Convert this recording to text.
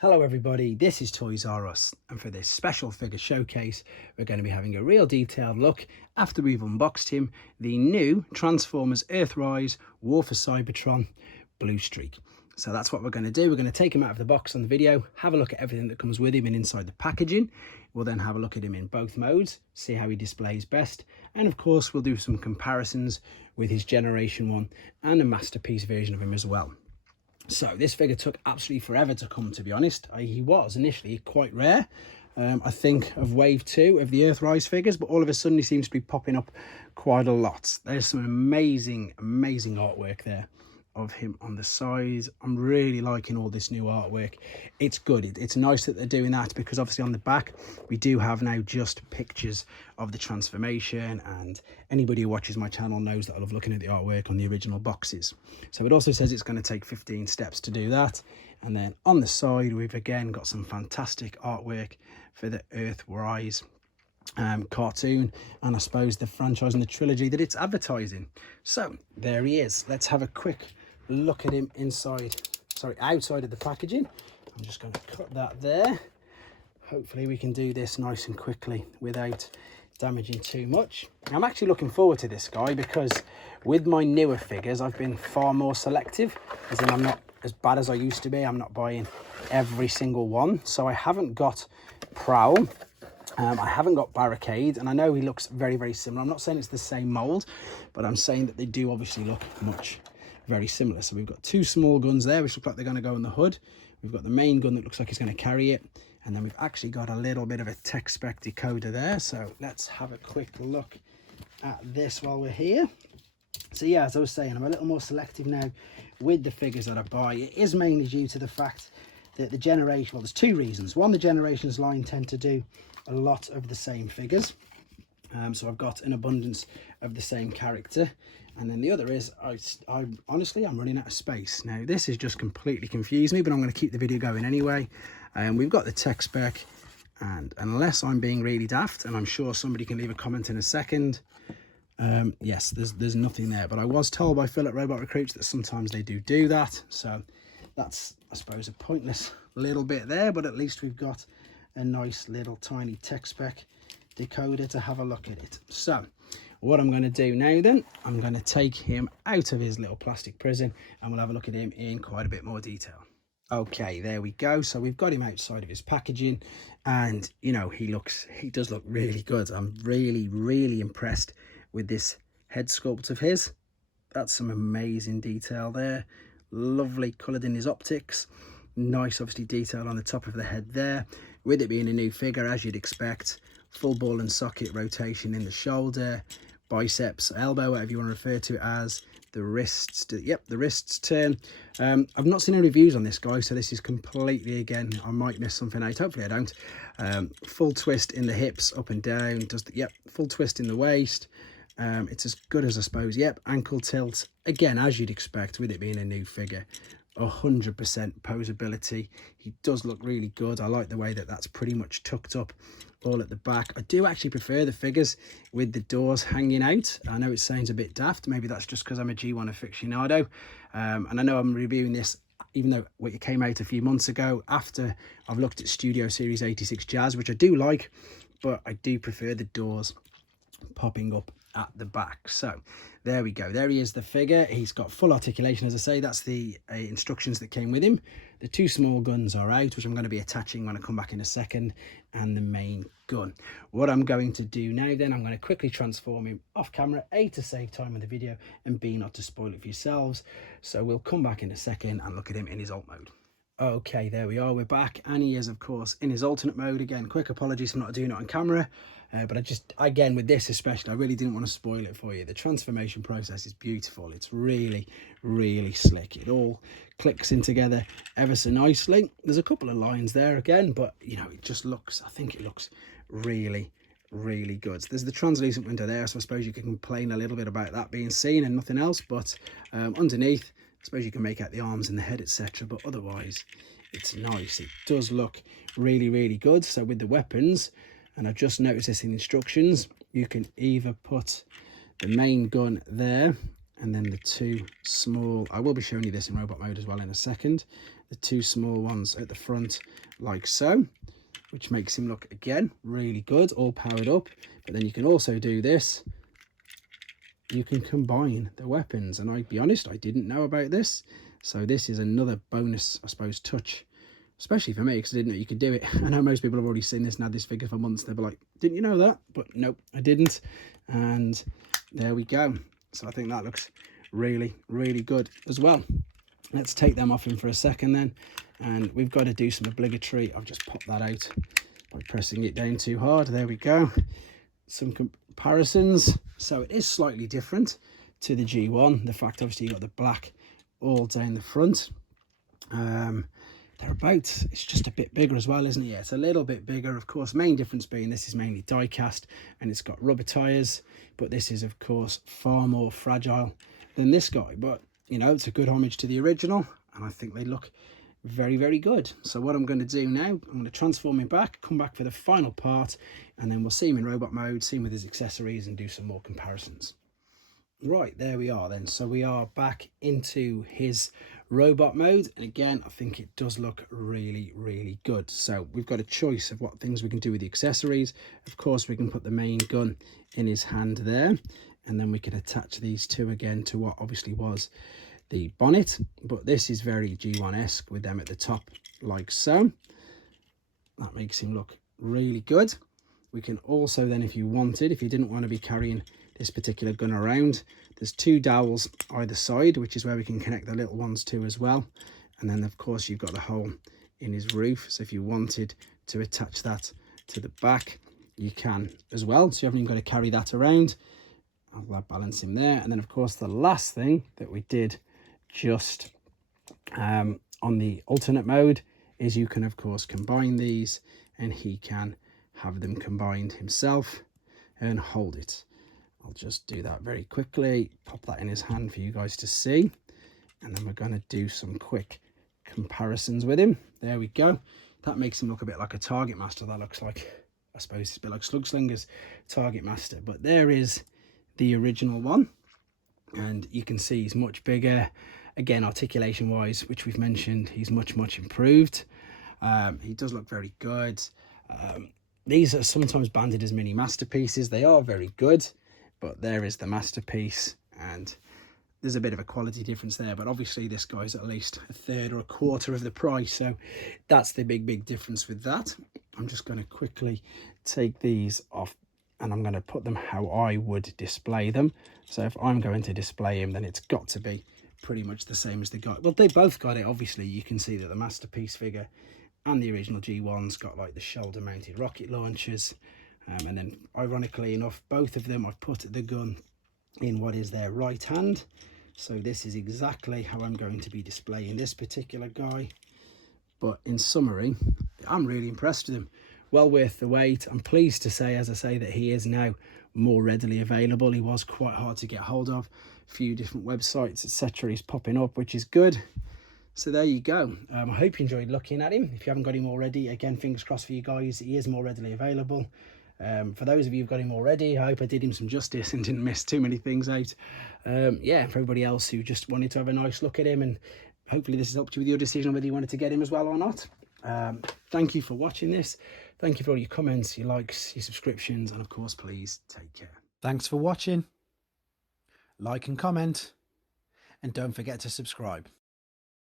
Hello everybody, this is Toys R Us, and for this special figure showcase we're going to be having a real detailed look, after we've unboxed him, the new Transformers Earthrise War for Cybertron Bluestreak. So that's what we're going to do. We're going to take him out of the box on the video, have a look at everything that comes with him and inside the packaging. We'll then have a look at him in both modes, see how he displays best, and of course we'll do some comparisons with his Generation 1 and a masterpiece version of him as well. So this figure took absolutely forever to come, to be honest. He was initially quite rare, I think, of wave 2 of the Earthrise figures, but all of a sudden he seems to be popping up quite a lot. There's some amazing artwork there of him on the side. I'm really liking all this new artwork. It's good. It's nice that they're doing that, because obviously on the back we do have now just pictures of the transformation, and anybody who watches my channel knows that I love looking at the artwork on the original boxes. So it also says it's going to take 15 steps to do that. And then on the side we've again got some fantastic artwork for the Earthrise cartoon, and I suppose the franchise and the trilogy that it's advertising. So there he is. Let's have a quick look at him outside of the packaging. I'm just going to cut that there. Hopefully we can do this nice and quickly without damaging too much. I'm actually looking forward to this guy, because with my newer figures I've been far more selective, as in I'm not as bad as I used to be. I'm not buying every single one. So I haven't got Prowl, I haven't got Barricade, and I know he looks very similar. I'm not saying it's the same mold, but I'm saying that they do obviously look very similar. So we've got two small guns there which look like they're going to go in the hood. We've got the main gun that looks like it's going to carry it, and then we've actually got a little bit of a tech spec decoder there. So let's have a quick look at this while we're here. So yeah, as I was saying, I'm a little more selective now with the figures that I buy. It is mainly due to the fact that the generation, well, there's two reasons. One, the Generations line tend to do a lot of the same figures, so I've got an abundance of the same character. And then the other is I honestly, I'm running out of space. Now this has just completely confused me, but I'm going to keep the video going anyway. We've got the tech spec, and unless I'm being really daft, and I'm sure somebody can leave a comment in a second, yes, there's nothing there. But I was told by Philip Robot Recruits that sometimes they do that, so that's, I suppose, a pointless little bit there, but at least we've got a nice little tiny tech spec decoder to have a look at it. So what I'm going to do now then, I'm going to take him out of his little plastic prison and we'll have a look at him in quite a bit more detail. Okay, there we go. So we've got him outside of his packaging, and you know, he does look really good. I'm really impressed with this head sculpt of his. That's some amazing detail there. Lovely coloured in his optics. Nice, obviously, detail on the top of the head there. With it being a new figure, as you'd expect, full ball and socket rotation in the shoulder, biceps, elbow, whatever you want to refer to it as. The wrists, yep, the wrists turn. I've not seen any reviews on this guy, so this is completely, again, I might miss something out. Hopefully I don't. Full twist in the hips, up and down. Yep, full twist in the waist. It's as good as, I suppose. Yep, ankle tilt, again, as you'd expect with it being a new figure. 100% posability. He does look really good. I like the way that that's pretty much tucked up all at the back. I do actually prefer the figures with the doors hanging out. I know it sounds a bit daft. Maybe that's just because I'm a G1 aficionado, and I know I'm reviewing this even though it came out a few months ago after I've looked at Studio Series 86 Jazz, which I do like, but I do prefer the doors popping up at the back. So there we go. There he is, the figure. He's got full articulation, as I say. That's the instructions that came with him. The two small guns are out, which I'm going to be attaching when I come back in a second, and the main gun. What I'm going to do now then, I'm going to quickly transform him off camera, A, to save time in the video, and B, not to spoil it for yourselves. So we'll come back in a second and look at him in his alt mode. Okay, there we are, we're back, and he is, of course, in his alternate mode. Again, quick apologies for not doing it on camera, but again, with this especially, I really didn't want to spoil it for you. The transformation process is beautiful. It's really slick. It all clicks in together ever so nicely. There's a couple of lines there again, but you know, it just looks, I think it looks really good. So there's the translucent window there, so I suppose you can complain a little bit about that being seen and nothing else, but underneath, I suppose you can make out the arms and the head, etc., but otherwise it's nice. It does look really good. So with the weapons, and I've just noticed this in instructions, you can either put the main gun there and then the two small, I will be showing you this in robot mode as well in a second, the two small ones at the front like so, which makes him look, again, really good, all powered up. But then you can also do this, you can combine the weapons, and I'll be honest, I didn't know about this, so this is another bonus, I suppose, touch, especially for me, because I didn't know you could do it. I know most people have already seen this and had this figure for months. They'll be like, didn't you know that? But nope, I didn't. And there we go. So I think that looks really, really good as well. Let's take them off him for a second then. And we've got to do some obligatory. I've just popped that out by pressing it down too hard. There we go. Some comparisons. So it is slightly different to the G1. The fact, obviously, you got the black all down the front. Thereabouts, it's just a bit bigger as well, isn't it? Yeah, it's a little bit bigger. Of course, main difference being this is mainly die cast and it's got rubber tires, but this is, of course, far more fragile than this guy. But, you know, it's a good homage to the original, and I think they look very, very good. So what I'm going to do now, I'm going to transform him back, come back for the final part, and then we'll see him in robot mode, see him with his accessories, and do some more comparisons. Right, there we are then. So we are back into his robot mode, and again, I think it does look really, really good. So we've got a choice of what things we can do with the accessories. Of course, we can put the main gun in his hand there, and then we can attach these two again to what obviously was the bonnet, but this is very G1-esque with them at the top like so. That makes him look really good. We can also then, if you wanted, if you didn't want to be carrying this particular gun around, there's two dowels either side, which is where we can connect the little ones to as well. And then of course you've got the hole in his roof, so if you wanted to attach that to the back, you can as well, so you haven't even got to carry that around. I'll balance him there. And then of course the last thing that we did just on the alternate mode is you can of course combine these, and he can have them combined himself and hold it. I'll just do that very quickly, pop that in his hand for you guys to see, and then we're going to do some quick comparisons with him. There we go. That makes him look a bit like a Target Master. That looks like, I suppose it's a bit like Slugslinger's Target Master, but there is the original one, and you can see he's much bigger. Again, articulation wise, which we've mentioned, he's much improved. He does look very good. These are sometimes banded as mini masterpieces. They are very good, but there is the masterpiece, and there's a bit of a quality difference there, but obviously this guy's at least a third or a quarter of the price, so that's the big difference with that. I'm just going to quickly take these off, and I'm going to put them how I would display them. So if I'm going to display him, then it's got to be pretty much the same as the guy. Well, they both got it. Obviously you can see that the masterpiece figure and the original G1's got like the shoulder mounted rocket launchers, and then ironically enough, both of them, I've put the gun in what is their right hand. So this is exactly how I'm going to be displaying this particular guy. But in summary, I'm really impressed with him. Well worth the wait. I'm pleased to say, as I say, that he is now more readily available. He was quite hard to get hold of. A few different websites, etc. He's popping up, which is good. So there you go. I hope you enjoyed looking at him. If you haven't got him already, again, fingers crossed for you guys. He is more readily available. For those of you who've got him already, I hope I did him some justice and didn't miss too many things out. Yeah, for everybody else who just wanted to have a nice look at him, and hopefully this has helped you with your decision whether you wanted to get him as well or not. Thank you for watching this. Thank you for all your comments, your likes, your subscriptions, and of course, please take care. Thanks for watching. Like and comment, and don't forget to subscribe.